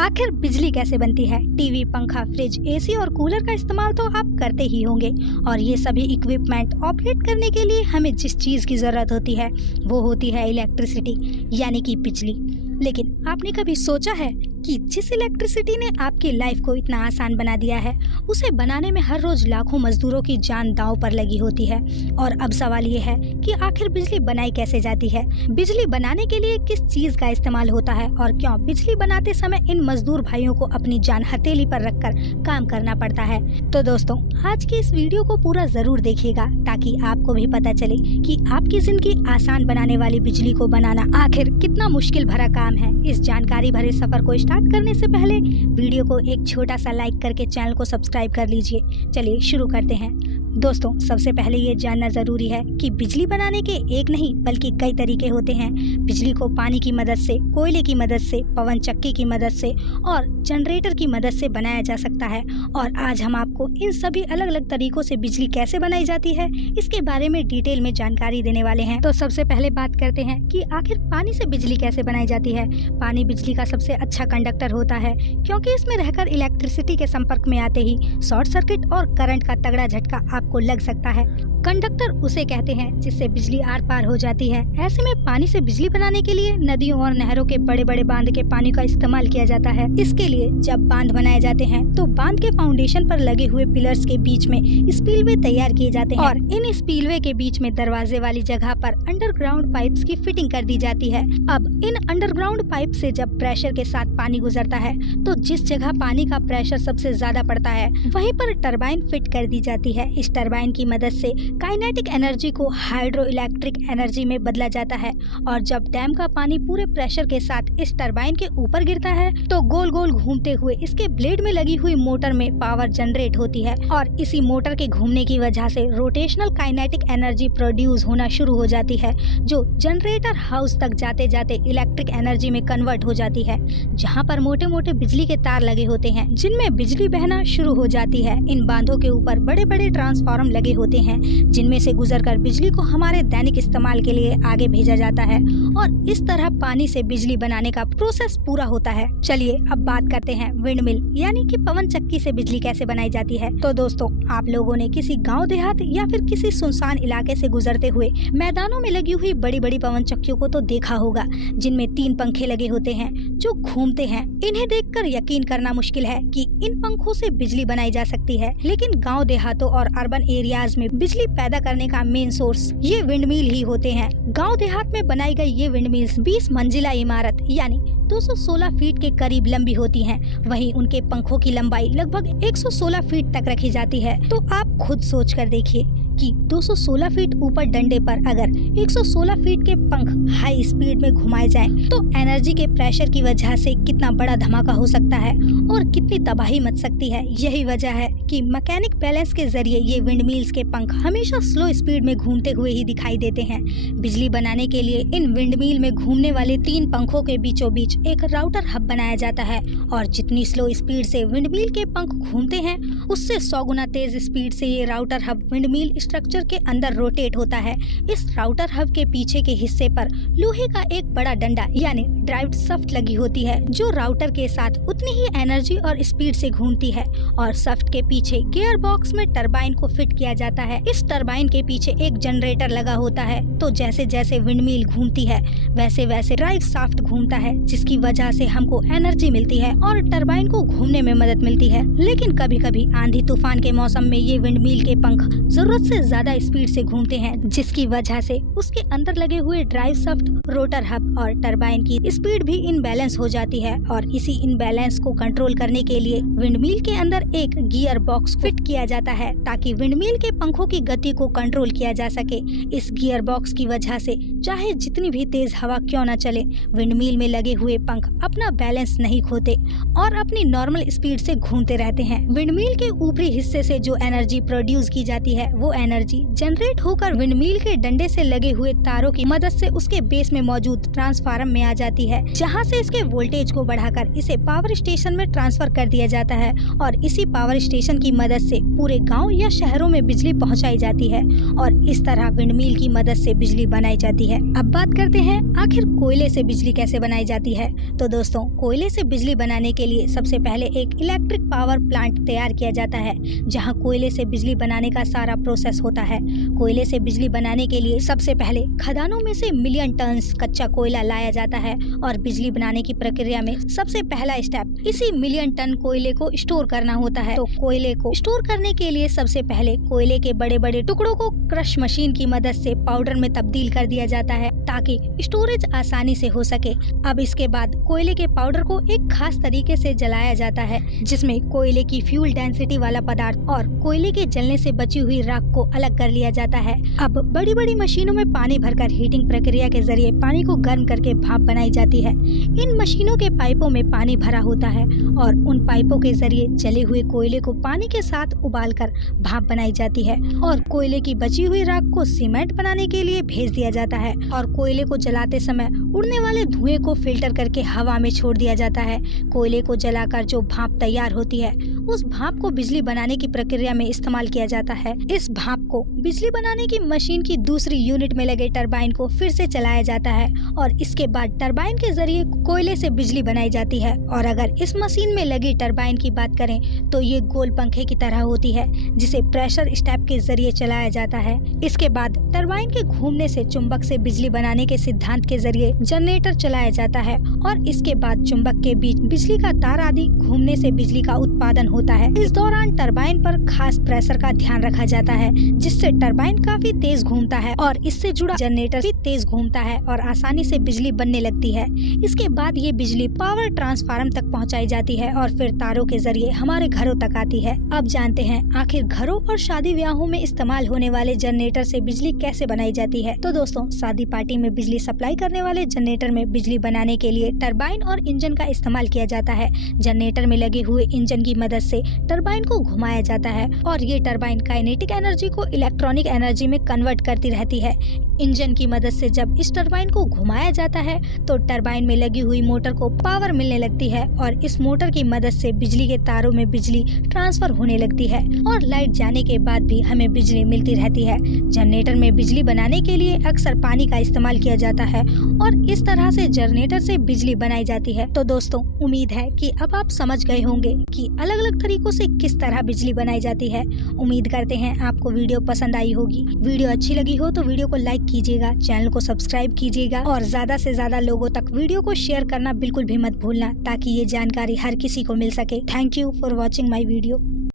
आखिर बिजली कैसे बनती है? टीवी, पंखा, फ्रिज, एसी और कूलर का इस्तेमाल तो आप करते ही होंगे और ये सभी इक्विपमेंट ऑपरेट करने के लिए हमें जिस चीज़ की ज़रूरत होती है वो होती है इलेक्ट्रिसिटी, यानी कि बिजली। लेकिन आपने कभी सोचा है कि जिस इलेक्ट्रिसिटी ने आपकी लाइफ को इतना आसान बना दिया है, उसे बनाने में हर रोज लाखों मजदूरों की जान दांव पर लगी होती है। और अब सवाल ये है कि आखिर बिजली बनाई कैसे जाती है? बिजली बनाने के लिए किस चीज का इस्तेमाल होता है और क्यों बिजली बनाते समय इन मजदूर भाइयों को अपनी जान हथेली पर रखकर काम करना पड़ता है? तो दोस्तों, आज की इस वीडियो को पूरा जरूर देखिएगा ताकि आपको भी पता चले कि आपकी जिंदगी आसान बनाने वाली बिजली को बनाना आखिर कितना मुश्किल भरा काम है। इस जानकारी भरे सफर को स्टार्ट करने से पहले वीडियो को एक छोटा सा लाइक करके चैनल को सब्सक्राइब कर लीजिए। चलिए शुरू करते हैं। दोस्तों, सबसे पहले ये जानना ज़रूरी है कि बिजली बनाने के एक नहीं बल्कि कई तरीके होते हैं। बिजली को पानी की मदद से, कोयले की मदद से, पवन चक्की की मदद से और जनरेटर की मदद से बनाया जा सकता है। और आज हम आपको इन सभी अलग अलग तरीकों से बिजली कैसे बनाई जाती है इसके बारे में डिटेल में जानकारी देने वाले हैं। तो सबसे पहले बात करते हैं कि आखिर पानी से बिजली कैसे बनाई जाती है। पानी बिजली का सबसे अच्छा कंडक्टर होता है क्योंकि इसमें रहकर इलेक्ट्रिसिटी के संपर्क में आते ही शॉर्ट सर्किट और करंट का तगड़ा झटका आपको लग सकता है। कंडक्टर उसे कहते हैं जिससे बिजली आर पार हो जाती है। ऐसे में पानी से बिजली बनाने के लिए नदियों और नहरों के बड़े बड़े बांध के पानी का इस्तेमाल किया जाता है। इसके लिए जब बांध बनाए जाते हैं तो बांध के फाउंडेशन पर लगे हुए पिलर्स के बीच में स्पिलवे तैयार किए जाते हैं और इन स्पिलवे के बीच में दरवाजे वाली जगह पर अंडरग्राउंड पाइप्स की फिटिंग कर दी जाती है। अब इन अंडरग्राउंड पाइप से जब प्रेशर के साथ पानी गुजरता है तो जिस जगह पानी का प्रेशर सबसे ज्यादा पड़ता है वहीं पर टरबाइन फिट कर दी जाती है। इस टरबाइन की मदद से काइनेटिक एनर्जी को हाइड्रो इलेक्ट्रिक एनर्जी में बदला जाता है और जब डैम का पानी पूरे प्रेशर के साथ इस टरबाइन के ऊपर गिरता है तो गोल गोल घूमते हुए इसके ब्लेड में लगी हुई मोटर में पावर जनरेट होती है और इसी मोटर के घूमने की वजह से रोटेशनल काइनेटिक एनर्जी प्रोड्यूस होना शुरू हो जाती है जो जनरेटर हाउस तक जाते जाते इलेक्ट्रिक एनर्जी में कन्वर्ट हो जाती है, जहाँ पर मोटे मोटे बिजली के तार लगे होते हैं जिनमें बिजली बहना शुरू हो जाती है। इन बांधों के ऊपर बड़े बड़े ट्रांसफार्मर लगे होते हैं जिनमें से गुजरकर बिजली को हमारे दैनिक इस्तेमाल के लिए आगे भेजा जाता है और इस तरह पानी से बिजली बनाने का प्रोसेस पूरा होता है। चलिए अब बात करते हैं विंड मिल यानी कि पवन चक्की से बिजली कैसे बनाई जाती है। तो दोस्तों, आप लोगों ने किसी गांव देहात या फिर किसी सुनसान इलाके से गुजरते हुए मैदानों में लगी हुई बड़ी बड़ी पवन चक्कियों को तो देखा होगा जिनमें 3 पंखे लगे होते हैं जो घूमते हैं। इन्हें देखकर यकीन करना मुश्किल है कि इन पंखों से बिजली बनाई जा सकती है, लेकिन गाँव देहातों और अर्बन एरियाज में बिजली पैदा करने का मेन सोर्स ये विंडमिल ही होते हैं। गांव देहात में बनाई गई ये विंडमिल्स 20 मंजिला इमारत यानी 216 फीट के करीब लंबी होती हैं। वहीं उनके पंखों की लंबाई लगभग 116 फीट तक रखी जाती है। तो आप खुद सोच कर देखिए कि 216 फीट ऊपर डंडे पर अगर 116 फीट के पंख हाई स्पीड में घुमाए जाएं, तो एनर्जी के प्रेशर की वजह से कितना बड़ा धमाका हो सकता है और कितनी तबाही मच सकती है। यही वजह है कि मैकेनिक बैलेंस के जरिए ये विंडमिल्स के पंख हमेशा स्लो स्पीड में घूमते हुए ही दिखाई देते हैं। बिजली बनाने के लिए इन विंडमिल में घूमने वाले 3 पंखों के बीचों बीच एक राउटर हब बनाया जाता है और जितनी स्लो स्पीड से विंडमिल के पंख घूमते हैं उससे 100 गुना तेज स्पीड से ये राउटर हब विंडमिल स्ट्रक्चर के अंदर रोटेट होता है। इस राउटर हब के पीछे के हिस्से पर लोहे का एक बड़ा डंडा यानी ड्राइव्ड शाफ्ट लगी होती है जो राउटर के साथ उतनी ही एनर्जी और स्पीड से घूमती है और शाफ्ट के पीछे गियर बॉक्स में टरबाइन को फिट किया जाता है। इस टरबाइन के पीछे एक जनरेटर लगा होता है, तो जैसे जैसे विंडमिल घूमती है वैसे वैसे ड्राइव शाफ्ट घूमता है जिसकी वजह से हमको एनर्जी मिलती है और टरबाइन को घूमने में मदद मिलती है। लेकिन कभी कभी आंधी तूफान के मौसम में ये विंडमिल के पंख जरूरत से ज्यादा स्पीड से घूमते हैं जिसकी वजह से उसके अंदर लगे हुए ड्राइव शाफ्ट, रोटर हब और टरबाइन की स्पीड भी इनबैलेंस हो जाती है और इसी इनबैलेंस को कंट्रोल करने के लिए विंडमिल के अंदर एक गियर बॉक्स फिट किया जाता है ताकि विंडमिल के पंखों की गति को कंट्रोल किया जा सके। इस गियर बॉक्स की वजह से चाहे जितनी भी तेज हवा क्यों न चले, विंडमिल में लगे हुए पंख अपना बैलेंस नहीं खोते और अपनी नॉर्मल स्पीड से घूमते रहते हैं। विंडमिल के ऊपरी हिस्से से जो एनर्जी प्रोड्यूस की जाती है वो एनर्जी जनरेट होकर विंडमिल के डंडे से लगे हुए तारों की मदद से उसके बेस में मौजूद ट्रांसफार्मर में आ जाती है, जहां से इसके वोल्टेज को बढ़ाकर इसे पावर स्टेशन में ट्रांसफर कर दिया जाता है और इसी पावर स्टेशन की मदद से पूरे गाँव या शहरों में बिजली पहुँचाई जाती है और इस तरह विंडमिल की मदद से बिजली बनाई जाती है। अब बात करते हैं आखिर कोयले से बिजली कैसे बनाई जाती है। तो दोस्तों, कोयले से बिजली बनाने के लिए सबसे पहले एक इलेक्ट्रिक पावर प्लांट तैयार किया जाता है, जहां कोयले से बिजली बनाने का सारा प्रोसेस होता है। कोयले से बिजली बनाने के लिए सबसे पहले खदानों में से मिलियन टन कच्चा कोयला लाया जाता है और बिजली बनाने की प्रक्रिया में सबसे पहला स्टेप इसी मिलियन टन कोयले को स्टोर करना होता है। तो कोयले को स्टोर करने के लिए सबसे पहले कोयले के बड़े बड़े टुकड़ों को क्रश मशीन की मदद से पाउडर में तब्दील कर दिया जाता है ताकि स्टोरेज आसानी से हो सके। अब इसके बाद कोयले के पाउडर को एक खास तरीके से जलाया जाता है, जिसमें कोयले की फ्यूल डेंसिटी वाला पदार्थ और कोयले के जलने से बची हुई राख को अलग कर लिया जाता है। अब बड़ी बड़ी मशीनों में पानी भरकर हीटिंग प्रक्रिया के जरिए पानी को गर्म करके भाप बनाई जाती है। इन मशीनों के पाइपों में पानी भरा होता है और उन पाइपों के जरिए जले हुए कोयले को पानी के साथ उबालकर भाप बनाई जाती है और कोयले की बची हुई राख को सीमेंट बनाने के लिए भेज दिया जाता है और कोयले को जलाते समय उड़ने वाले धुएं को फिल्टर करके हवा में छोड़ दिया जाता है। कोयले को जलाकर जो भाप तैयार होती है, उस भाप को बिजली बनाने की प्रक्रिया में इस्तेमाल किया जाता है। इस भाप को बिजली बनाने की मशीन की दूसरी यूनिट में लगे टरबाइन को फिर से चलाया जाता है और इसके बाद टरबाइन के जरिए कोयले से बिजली बनाई जाती है। और अगर इस मशीन में लगी टरबाइन की बात करें तो ये गोल पंखे की तरह होती है, जिसे प्रेशर स्टेप के जरिए चलाया जाता है। इसके बाद टरबाइन के घूमने से चुंबक से बिजली बनाने के सिद्धांत के जरिए जनरेटर चलाया जाता है और इसके बाद चुंबक के बीच बिजली का तार आदि घूमने से बिजली का उत्पादन होता है। इस दौरान टरबाइन पर खास प्रेशर का ध्यान रखा जाता है, जिससे टरबाइन काफी तेज घूमता है और इससे जुड़ा जनरेटर भी तेज घूमता है और आसानी से बिजली बनने लगती है। इसके बाद ये बिजली पावर ट्रांसफार्मर तक पहुंचाई जाती है और फिर तारों के जरिए हमारे घरों तक आती है। अब जानते हैं आखिर घरों और शादी ब्याहों में इस्तेमाल होने वाले जनरेटर से बिजली कैसे बनाई जाती है। तो दोस्तों, शादी पार्टी में बिजली सप्लाई करने वाले जनरेटर में बिजली बनाने के लिए टरबाइन और इंजन का इस्तेमाल किया जाता है। जनरेटर में लगे हुए इंजन की मदद से टरबाइन को घुमाया जाता है और ये टरबाइन काइनेटिक एनर्जी को इलेक्ट्रॉनिक एनर्जी में कन्वर्ट करती रहती है। इंजन की मदद से जब इस टरबाइन को घुमाया जाता है तो टरबाइन में लगी हुई मोटर को पावर मिलने लगती है और इस मोटर की मदद से बिजली के तारों में बिजली ट्रांसफर होने लगती है और लाइट जाने के बाद भी हमें बिजली मिलती रहती है। जनरेटर में बिजली बनाने के लिए अक्सर पानी का इस्तेमाल किया जाता है और इस तरह से जनरेटर से बिजली बनाई जाती है। तो दोस्तों, उम्मीद है कि अब आप समझ गए होंगे कि अलग अलग तरीकों से किस तरह बिजली बनाई जाती है। उम्मीद करते हैं आपको वीडियो पसंद आई होगी। वीडियो अच्छी लगी हो तो वीडियो को लाइक कीजिएगा, चैनल को सब्सक्राइब कीजिएगा और ज्यादा से ज्यादा लोगों तक वीडियो को शेयर करना बिल्कुल भी मत भूलना, ताकि ये जानकारी हर किसी को मिल सके। Thank you for watching my video.